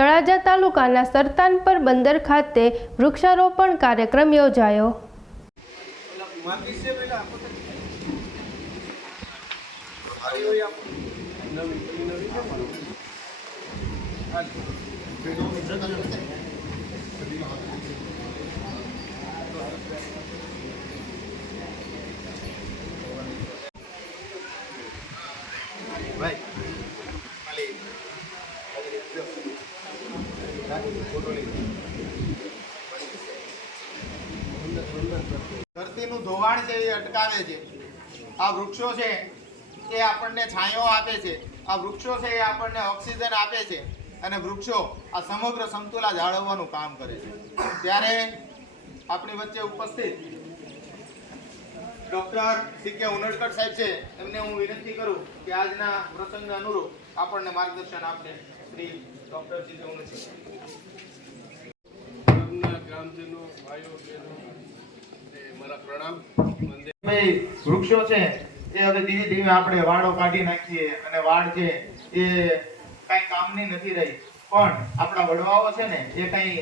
તળાજા તાલુકાના સરતાનપર બંદર ખાતે વૃક્ષારોપણ કાર્યક્રમ યોજાયો। ધરતીનું ધોવાણ છે એ અટકાવે છે। આ વૃક્ષો છે એ આપણને છાંયો આપે છે। આ વૃક્ષો છે એ આપણને ઓક્સિજન આપે છે અને વૃક્ષો આ સમગ્ર સમતુલા જાળવવાનું કામ કરે છે। ત્યારે આપણી વચ્ચે ઉપસ્થિત ડોક્ટર સી.કે. ઉનડકટ સાહેબ છે, એમને હું વિનંતી કરું કે આજના પ્રસંગ અનુરૂપ આપણને માર્ગદર્શન આપશે। શ્રી ડોક્ટર સી.કે. ઉનડકટ ગ્રામજનો, ભાઈઓ, બહેનો, મારા પ્રણામ। ભાઈ વૃક્ષો છે એ હવે ધીમે ધીમે આપણે વાડો કાઢી નાખીએ અને વાડ છે એ કઈ કામની નથી રહી, પણ આપણા વડવાઓ છે ને એ કઈ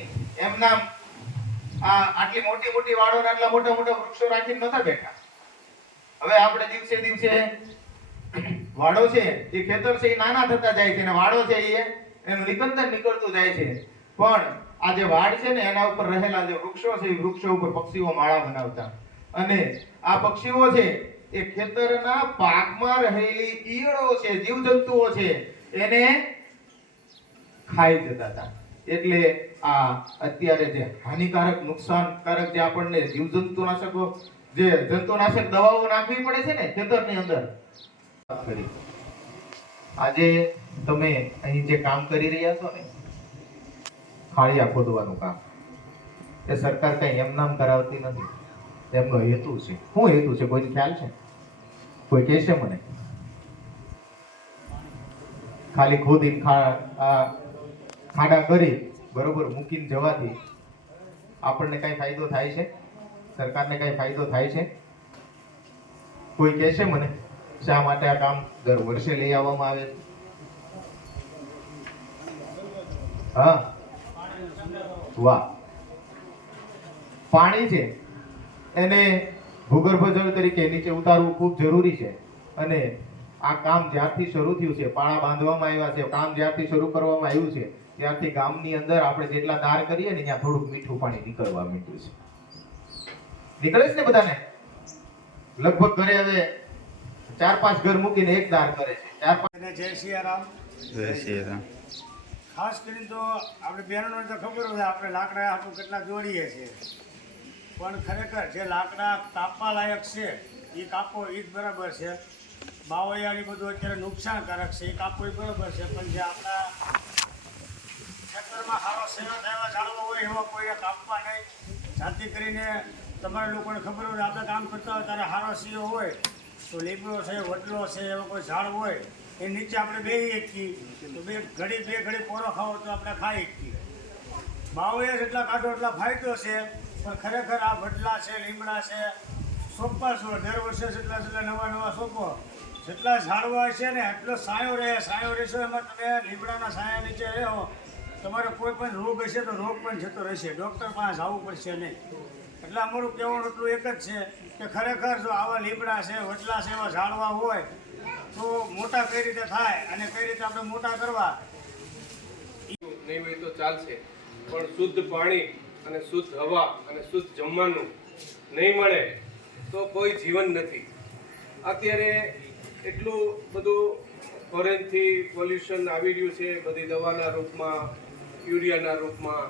એમના આટલી મોટી મોટી વાડો ને આટલા મોટા મોટા વૃક્ષો રાખીને નતા બેઠા। હવે આપણે દિવસે દિવસે વાડો છે એ ખેતર છે એ નાના થતા જાય છે અને વાડો છે એનું નિકંદન નીકળતું જાય છે, પણ આ જે વાડ છે ને એના ઉપર રહેલા જે વૃક્ષો છે એ વૃક્ષો ઉપર પક્ષીઓ માળા બનાવતા અને આ પક્ષીઓ છે એ ખેતરના પાકમાં રહેલી ઈયળો છે, જીવજંતુઓ છે એને ખાઈ જતા હતા। એટલે આ અત્યારે જે હાનિકારક નુકસાનકારક જે આપણને જીવજંતુનાશકો જે જંતુનાશક દવાઓ નાખવી પડે છે ને ખેતરની અંદર, આજે તમે અહીં જે કામ કરી રહ્યા છો ને ખાળિયા ખોદવાનું કામ, એ સરકાર કઈ એમ નામ કરાવતી નથી। એમનો હેતુ છે, શું હેતુ છે કોઈ ખ્યાલ છે? કોઈ કહેશે મને? ખાલી ખોદીને ખાડા કરી બરોબર મૂકીને જવાથી આપણને કઈ ફાયદો થાય છે? સરકારને કઈ ફાયદો થાય છે? કોઈ કહેશે મને શા માટે આ કામ દર વર્ષે લઈ આવવામાં આવે છે? હા, વાહ। પાણી છે એને ભૂગર્ભ જળ તરીકે નીચે ઉતારવું ખૂબ જરૂરી છે અને આ કામ જ્યારથી શરૂ થયું છે, પાળા બાંધવામાં આવ્યા છે, કામ જ્યારથી શરૂ કરવામાં આવ્યું છે ત્યારથી ગામની અંદર આપણે જેટલા દાર કરીએ ને ત્યાં થોડુંક મીઠું પાણી નીકળવા માંડ્યું છે। નીકળે છે ને બધાને? લગભગ ઘરે હવે 4-5 ઘર મૂકીને એક દાર કરે છે। 4-5 જય સિયારામ। જય સિયારામ। ખાસ કરીને તો આપણે બહેનોને તો ખબર હોય આપણે લાકડા હાથું કેટલા દોડીએ છીએ, પણ ખરેખર જે લાકડા કાપવા લાયક છે એ કાપવો એ જ બરાબર છે। બાવળિયાની બધું અત્યારે નુકસાનકારક છે એ કાપવું એ બરાબર છે, પણ જે આપણા ખેતરમાં સારો સેવા થયા જાળવો હોય એવા કોઈને કાપવા નહીં। જાતિ કરીને તમારા લોકોને ખબર હોય આપણે કામ કરતા હોય ત્યારે સારો સીઓ હોય તો લીમડો છે, વડલો છે, એવો કોઈ ઝાડ હોય એ નીચે આપણે બેસી શકીએ તો બે ઘડી પોરો ખાવો તો આપણે ખાઈ શકીએ। બાવળિયા જેટલા કાઢો એટલા ફાયદો છે, પણ ખરેખર આ વડલા છે, લીમડા છે, સોંપા છો દર વર્ષે જેટલા નવા સોંપો, જેટલા ઝાડવા છે ને એટલો સાયો રહેશો એમાં તમે લીમડાના સાયા નીચે રહો, તમારે કોઈ પણ રોગ હશે તો રોગ પણ જતો રહેશે, ડૉક્ટર પાસે જવું પડશે નહીં। એટલે અમારું કહેવાનું એટલું એક જ છે કે ખરેખર જો આવા લીમડા છે, વડલા છે, એવા ઝાડવા હોય તો મોટા કઈ રીતે થાય અને કઈ રીતે આપણે મોટા કરવા નહીં હોય તો ચાલશે, પણ શુદ્ધ પાણી અને શુદ્ધ હવા અને શુદ્ધ જમવાનું નહીં મળે તો કોઈ જીવન નથી। અત્યારે એટલું બધું ફોરેનથી પોલ્યુશન આવી રહ્યું છે, બધી દવાના રૂપમાં, યુરિયાના રૂપમાં,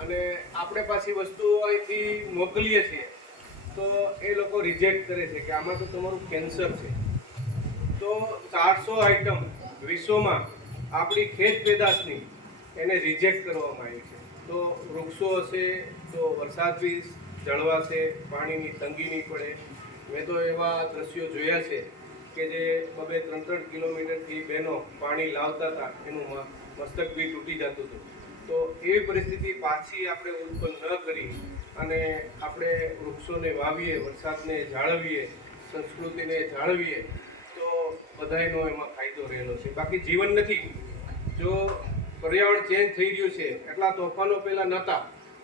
અને આપણે પાછી વસ્તુઓ અહીંથી મોકલીએ છીએ તો એ લોકો રિજેક્ટ કરે છે કે આમાં તો તમારું કેન્સર છે। તો 400 આઇટમ વિશ્વમાં આપણી ખેત પેદાશની એને રિજેક્ટ કરવામાં આવી છે। તો વૃક્ષો હશે તો વરસાદ બી જળવાશે, પાણીની તંગી નહીં પડે। મેં તો એવા દ્રશ્યો જોયા છે કે જે 2-3 કિલોમીટરથી બહેનો પાણી લાવતા હતા, એનું મસ્તક બી તૂટી જતું હતું। તો એવી પરિસ્થિતિ પાછી આપણે ઉત્પન્ન ન કરી અને આપણે વૃક્ષોને વાવીએ, વરસાદને જાળવીએ, સંસ્કૃતિને જાળવીએ તો બધાયનો એમાં ફાયદો રહેલો છે। બાકી જીવન નથી। જો પર્યાવરણ ચેન્જ થઈ રહ્યું છે, એટલા તોફાનો પહેલા નહોતા,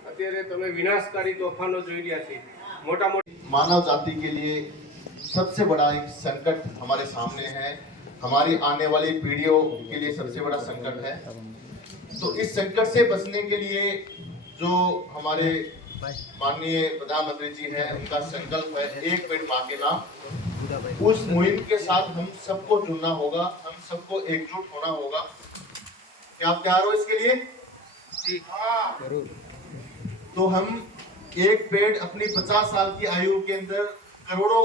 અત્યારે તમે વિનાશકારી તોફાનો જોઈ રહ્યા છે। મોટા મોટા मानव जाति के लिए सबसे बड़ा एक संकट हमारे सामने है, हमारी आने वाली पीढ़ियों के लिए सबसे बड़ा संकट है। तो इस संकट से बचने के लिए जो हमारे माननीय प्रधानमंत्री जी हैं, उनका संकल्प है एक पेड़ मां के नाम। उस मुहिम के साथ हम सबको जुड़ना होगा, हम सबको एकजुट होना होगा। क्या आप तैयार हो इसके लिए? जी हाँ, तो हम एक पेड़ अपनी 50 साल की आयु के अंदर करोड़ों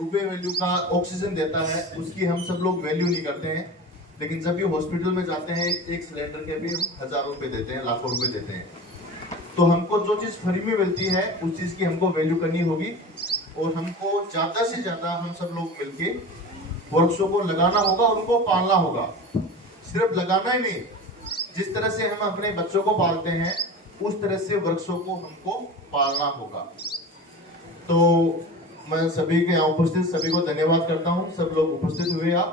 रुपए वैल्यू का ऑक्सीजन देता है, उसकी हम सब लोग वैल्यू नहीं करते हैं। लेकिन जब भी हॉस्पिटल में जाते हैं एक सिलेंडर के भी हम हजारों रुपए देते हैं, लाखों रुपए देते हैं। तो हमको जो चीज फ्री में मिलती है उस चीज की हमको वैल्यू करनी होगी, और हमको ज्यादा से ज्यादा हम सब लोग मिलके वृक्षों को लगाना होगा और उनको पालना होगा। सिर्फ लगाना ही नहीं, जिस तरह से हम अपने बच्चों को पालते हैं उस तरह से वृक्षों को हमको पालना होगा। तो मैं सभी के यहाँ उपस्थित सभी को धन्यवाद करता हूँ, सब लोग उपस्थित हुए आप।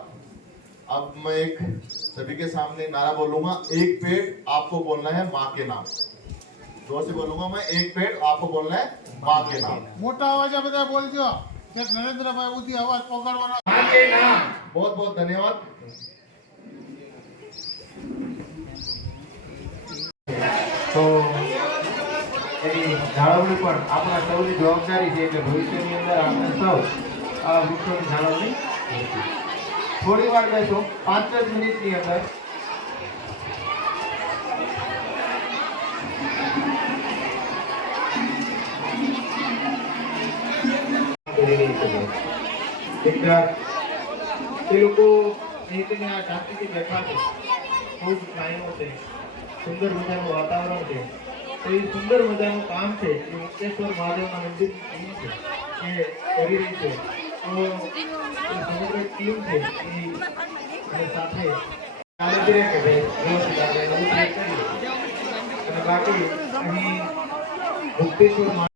अब मैं एक सभी के सामने नारा बोलूंगा, एक पेड़ आपको बोलना है माँ के नाम। जोर से बोलूंगा मैं, एक पेड़ आपको बोलना है माँ के नाम। मोटा अवाजे બધા બોલજો કે નરેન્દ્રભાઈ ઉધી અવાજ પકડવાનો। माँ के नाम। बहुत बहुत धन्यवाद। તો એની જાળવણી પણ આપણા સૌની જવાબદારી છે કે ભવિષ્યની અંદર આપણે સૌ આ વૃક્ષોની જાળવણી કરશું। થોડી વાર બેસો, 5 જ મિનિટની અંદર એ લોકો નીચેની આ ટાંકીથી બેઠા છે, ખૂબ છાંયો છે, સુંદર મજાનું વાતાવરણ છે। તો એ સુંદર મજાનું કામ છે એ મુક્તેશ્વર મહાદેવના મંદિરની ટીમ છે એ કરી રહી છે। તો એ સમગ્ર ટીમ છે એ સાથે ચાલે છે કે ભાઈ વ્યવસ્થિત આપણે નવું ટ્રેક કરીએ। અને બાકી અહીં મુક્તેશ્વર